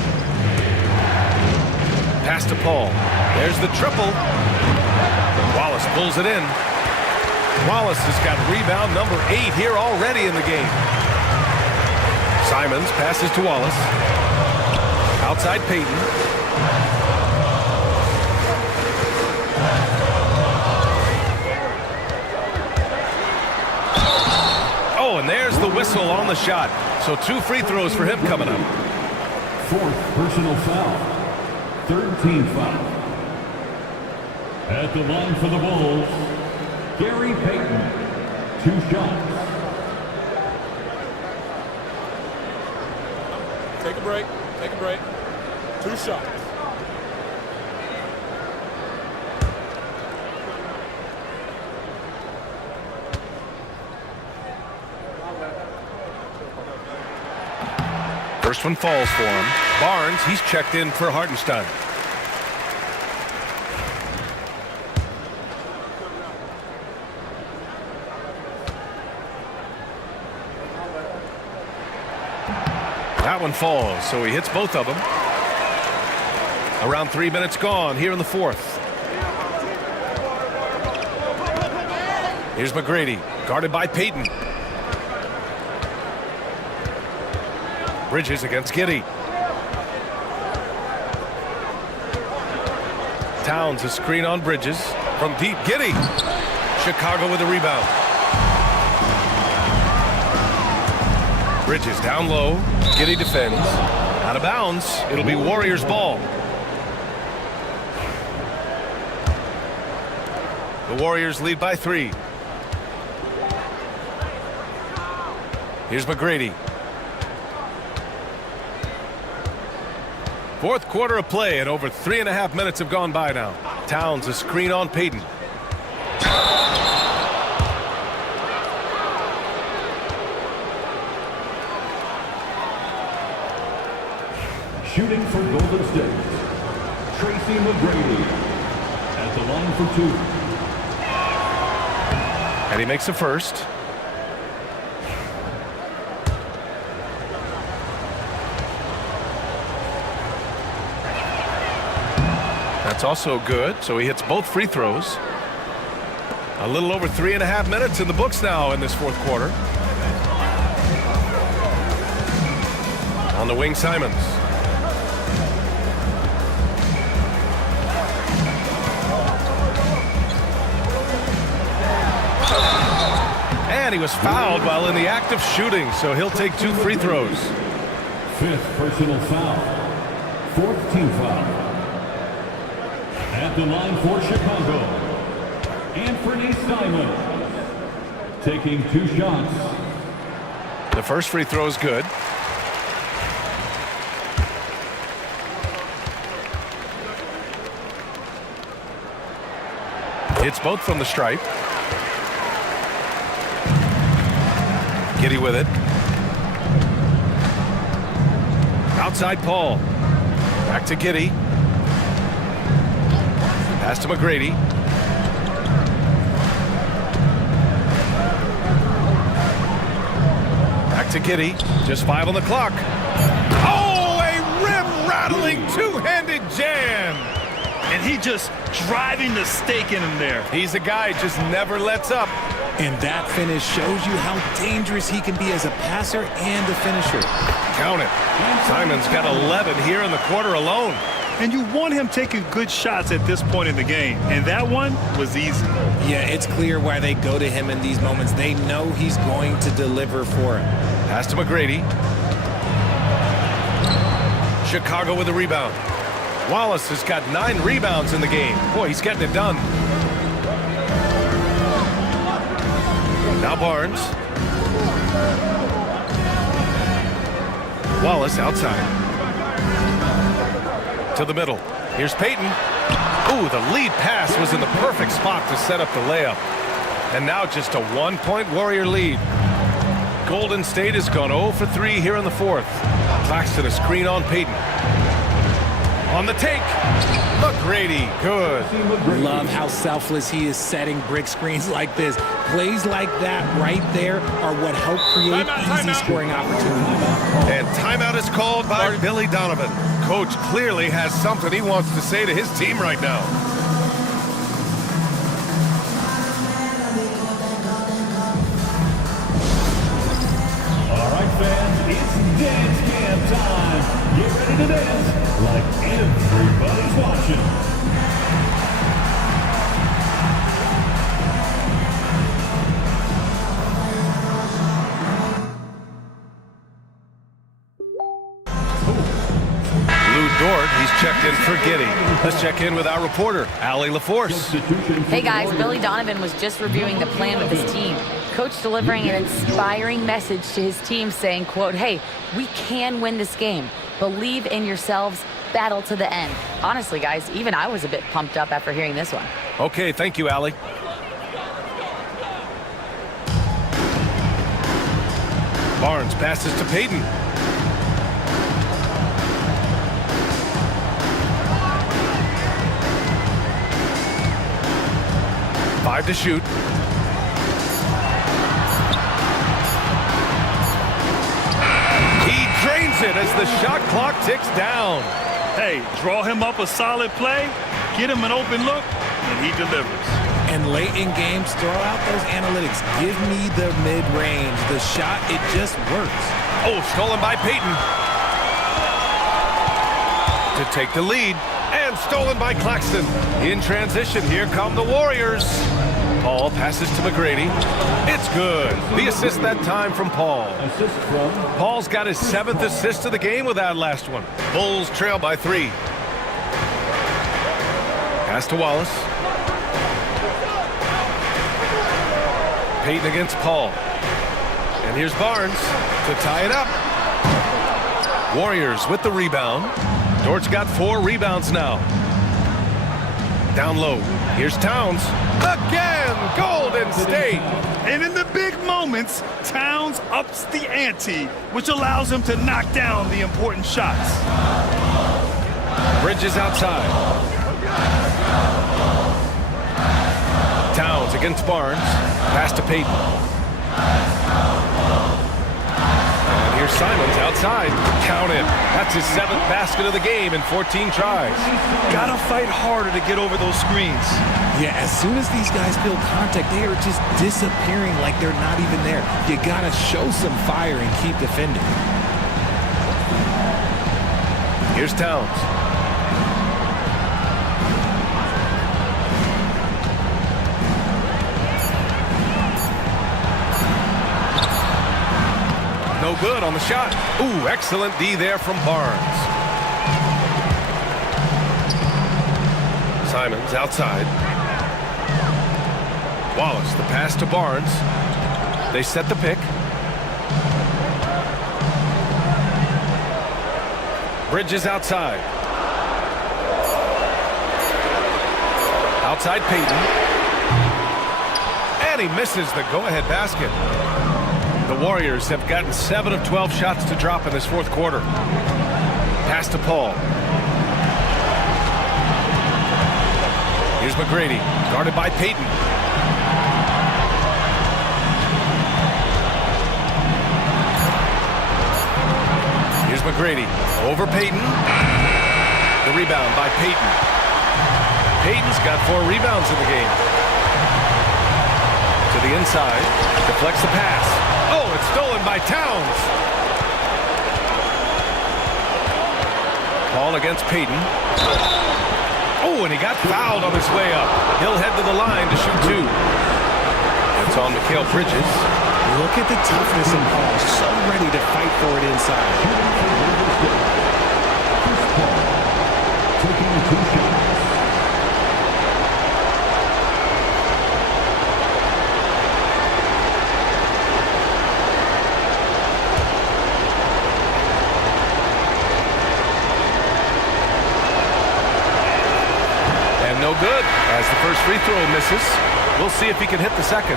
Pass to Paul. There's the triple. Wallace pulls it in. Wallace has got rebound number 8 here already in the game. Simons passes to Wallace. Outside Payton. Oh, and there's the whistle on the shot. So 2 free throws for him coming up. 4th personal foul. 3rd team foul. At the line for the Bulls, Gary Payton. 2 shots. Take a break. Take a break. 2 shots. First one falls for him. Barnes, he's checked in for Hartenstein. That one falls, so he hits both of them. Around 3 minutes gone here in the 4th. Here's McGrady, guarded by Payton. Bridges against Giddey. Towns a screen on Bridges. From deep, Giddey. Chicago with a rebound. Bridges down low. Giddey defends. Out of bounds. It'll be Warriors ball. The Warriors lead by 3. Here's McGrady. Fourth quarter of play, and over 3.5 minutes have gone by now. Towns a screen on Payton. Shooting for Golden State, Tracy McGrady at the line for 2. And he makes a first. That's also good, so he hits both free throws. A little over 3.5 minutes in the books now in this fourth quarter. On the wing, Simons. And he was fouled while in the act of shooting, so he'll take 2 free throws. 5th personal foul. 4th team foul. At the line for Chicago, Anthony Simons taking 2 shots. The first free throw is good. It's both from the stripe. Giddey with it. Outside Paul. Back to Giddey. Pass to McGrady. Back to Giddey. Just 5 on the clock. Oh, a rim-rattling two-handed jam. And he just driving the stake in him there. He's a guy just never lets up. And that finish shows you how dangerous he can be as a passer and a finisher. Count it. Simons got 11 here in the quarter alone. And you want him taking good shots at this point in the game. And that one was easy. Yeah, it's clear why they go to him in these moments. They know he's going to deliver for him. Pass to McGrady. Chicago with a rebound. Wallace has got 9 rebounds in the game. Boy, he's getting it done. Now Barnes. Wallace outside. To the middle. Here's Payton. Ooh, the lead pass was in the perfect spot to set up the layup. And now just a 1-point Warrior lead. Golden State has gone 0 for 3 here in the fourth. Claxton a screen on Payton. On the take. McGrady, good. Love how selfless he is setting brick screens like this. Plays like that right there are what help create easy scoring opportunities. And timeout is called by Billy Donovan. Coach clearly has something he wants to say to his team right now. All right, fans, it's dance camp time. Get ready to dance like everybody's watching. He's checked in for Giddey. Let's check in with our reporter, Allie LaForce. Hey guys, Billy Donovan was just reviewing the plan with his team. Coach delivering an inspiring message to his team saying, quote, hey, we can win this game. Believe in yourselves. Battle to the end. Honestly, guys, even I was a bit pumped up after hearing this one. Okay, thank you, Allie. Barnes passes to Payton. Five to shoot. He drains it as the shot clock ticks down. Hey, draw him up a solid play, get him an open look, and he delivers. And late in games, throw out those analytics. Give me the mid-range. The shot, it just works. Oh, stolen by Peyton. To take the lead. And stolen by Claxton. In transition, here come the Warriors. Paul passes to McGrady. It's good. The assist that time from Paul. Assist from Paul's got his 7th assist of the game with that last one. Bulls trail by 3. Pass to Wallace. Peyton against Paul. And here's Barnes to tie it up. Warriors with the rebound. Dort's got 4 rebounds now. Down low. Here's Towns. Again, Golden State. And in the big moments, Towns ups the ante, which allows him to knock down the important shots. Bridges outside. Towns against Barnes. Pass to Peyton. And here's Simons outside. Count it. That's his 7th basket of the game in 14 tries. Gotta fight harder to get over those screens. Yeah, as soon as these guys feel contact, they are just disappearing like they're not even there. You gotta show some fire and keep defending. Here's Towns. No good on the shot. Ooh, excellent D there from Barnes. Simons outside. Wallace, the pass to Barnes. They set the pick. Bridges outside. Outside Peyton. And he misses the go-ahead basket. The Warriors have gotten 7 of 12 shots to drop in this 4th quarter. Pass to Paul. Here's McGrady, guarded by Peyton. Here's McGrady, over Peyton. The rebound by Peyton. Peyton's got 4 rebounds in the game. To the inside, deflects the pass. Oh, it's stolen by Towns. Paul against Peyton. Oh, and he got fouled on his way up. He'll head to the line to shoot 2. It's on Mikal Bridges. Look at the toughness in Paul. So ready to fight for it inside. taking 2 shots. No good as the first free throw misses. We'll see if he can hit the second.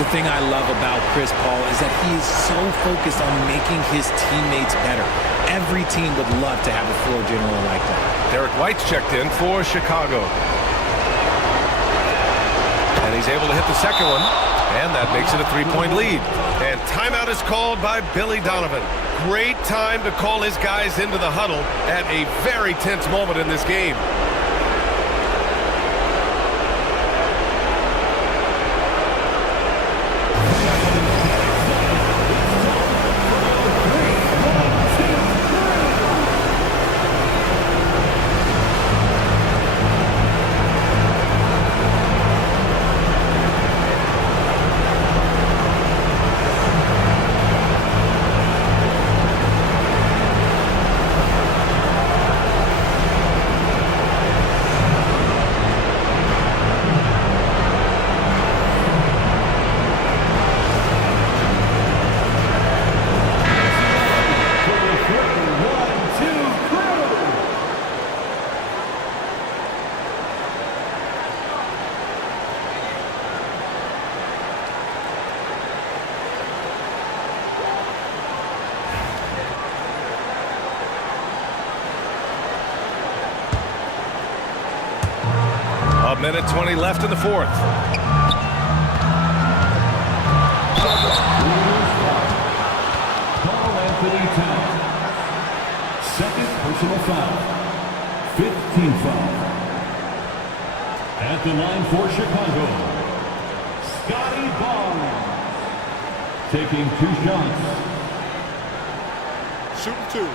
The thing I love about Chris Paul is that he is so focused on making his teammates better. Every team would love to have a floor general like that. Derek White's checked in for Chicago. And he's able to hit the second one. And that makes it a 3-point lead. And timeout is called by Billy Donovan. Great time to call his guys into the huddle at a very tense moment in this game. Minute 20 left in the fourth. Anthony Towns. Second personal foul. 15th foul. At the line for Chicago, Scotty Barnes. Taking 2 shots. Shooting 2.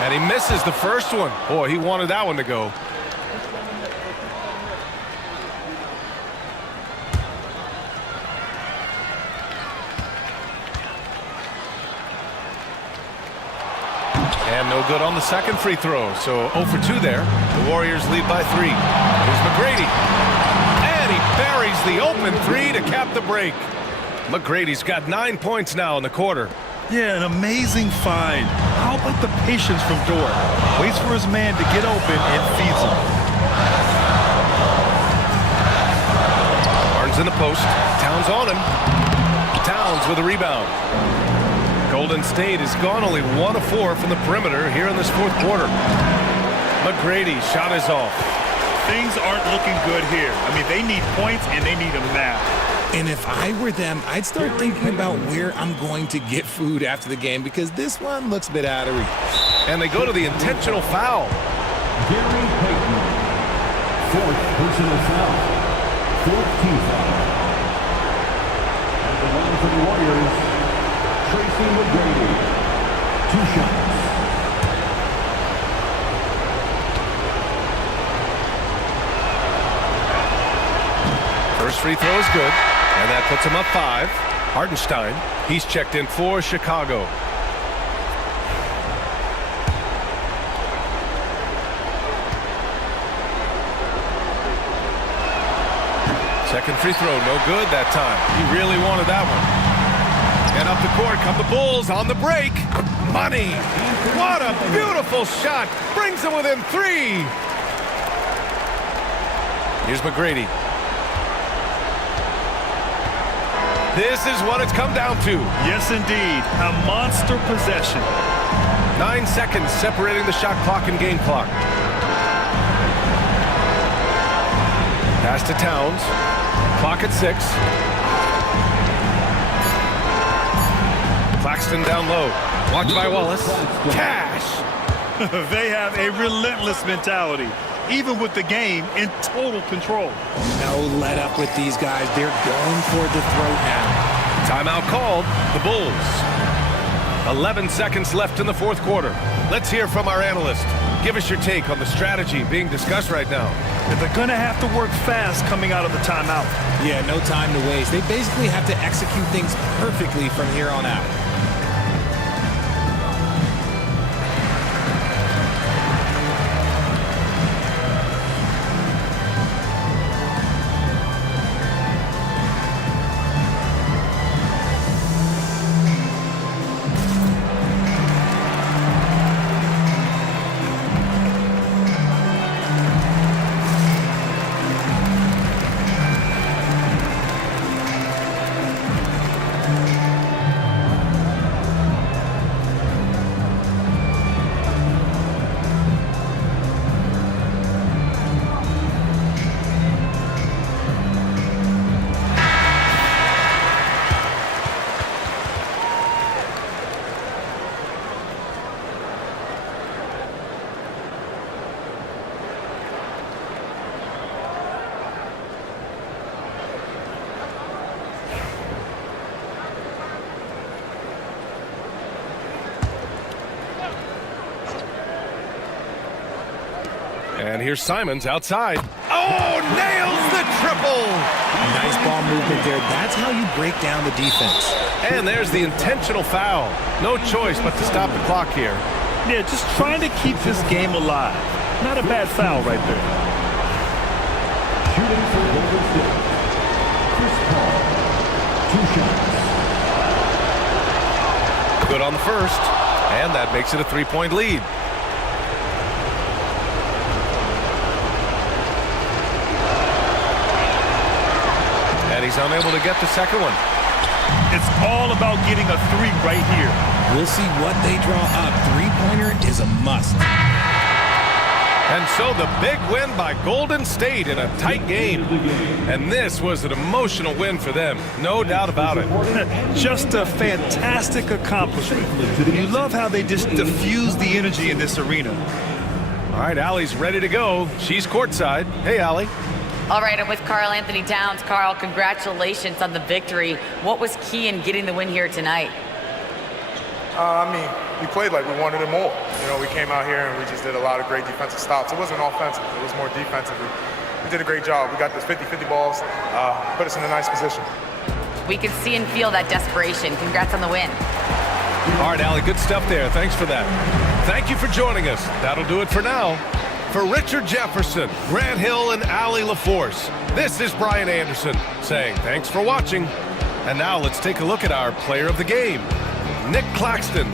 And he misses the first one. Boy, he wanted that one to go. And no good on the second free throw. So 0 for 2 there. The Warriors lead by 3. Here's McGrady. And he buries the open 3 to cap the break. McGrady's got 9 points now in the quarter. Yeah, an amazing find. How about the patience from Dort? Waits for his man to get open and feeds him. Barnes in the post. Towns on him. Towns with a rebound. Golden State has gone only 1 of 4 from the perimeter here in this fourth quarter. McGrady shot is off. Things aren't looking good here. I mean, they need points and they need them now. And if I were them, I'd start thinking about where I'm going to get food after the game because this one looks a bit out of reach. And they go to the intentional foul. Gary Payton. 4th personal foul. 4th team foul. At the line for the Warriors, Tracy McGrady. 2 shots. First free throw is good. And that puts him up 5. Hartenstein, he's checked in for Chicago. Second free throw, no good that time. He really wanted that one. And up the court come the Bulls on the break. Money! What a beautiful shot! Brings them within 3. Here's McGrady. This is what it's come down to. Yes, indeed. A monster possession. 9 seconds separating the shot clock and game clock. Pass to Towns. Clock at 6. Claxton down low. Watched by Wallace. Cash! They have a relentless mentality, even with the game in total control. No let up with these guys. They're going for the throat now. Timeout called. The Bulls. 11 seconds left in the fourth quarter. Let's hear from our analyst. Give us your take on the strategy being discussed right now. They're going to have to work fast coming out of the timeout. Yeah, no time to waste. They basically have to execute things perfectly from here on out. And here's Simons outside. Oh, nails the triple! Nice ball movement there. That's how you break down the defense. And there's the intentional foul. No choice but to stop the clock here. Yeah, just trying to keep this game alive. Not a bad foul right there. Shooting for Golden State. Chris Paul. 2 shots. Good on the first. And that makes it a 3-point lead. And he's unable to get the second one. It's all about getting a 3 right here. We'll see what they draw up. Three-pointer is a must. And so the big win by Golden State in a tight game. And this was an emotional win for them, no doubt about it. Just a fantastic accomplishment. You love how they just diffuse the energy in this arena. All right, Allie's ready to go. She's courtside. Hey, Allie. All right, I'm with Karl Anthony Towns. Karl, congratulations on the victory. What was key in getting the win here tonight? We played like we wanted it more. We came out here and we just did a lot of great defensive stops. It wasn't offensive. It was more defensive. We did a great job. We got those 50-50 balls, put us in a nice position. We could see and feel that desperation. Congrats on the win. All right, Allie, good stuff there. Thanks for that. Thank you for joining us. That'll do it for now. For Richard Jefferson, Grant Hill, and Allie LaForce, this is Brian Anderson saying thanks for watching. And now let's take a look at our player of the game, Nick Claxton.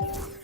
Ball.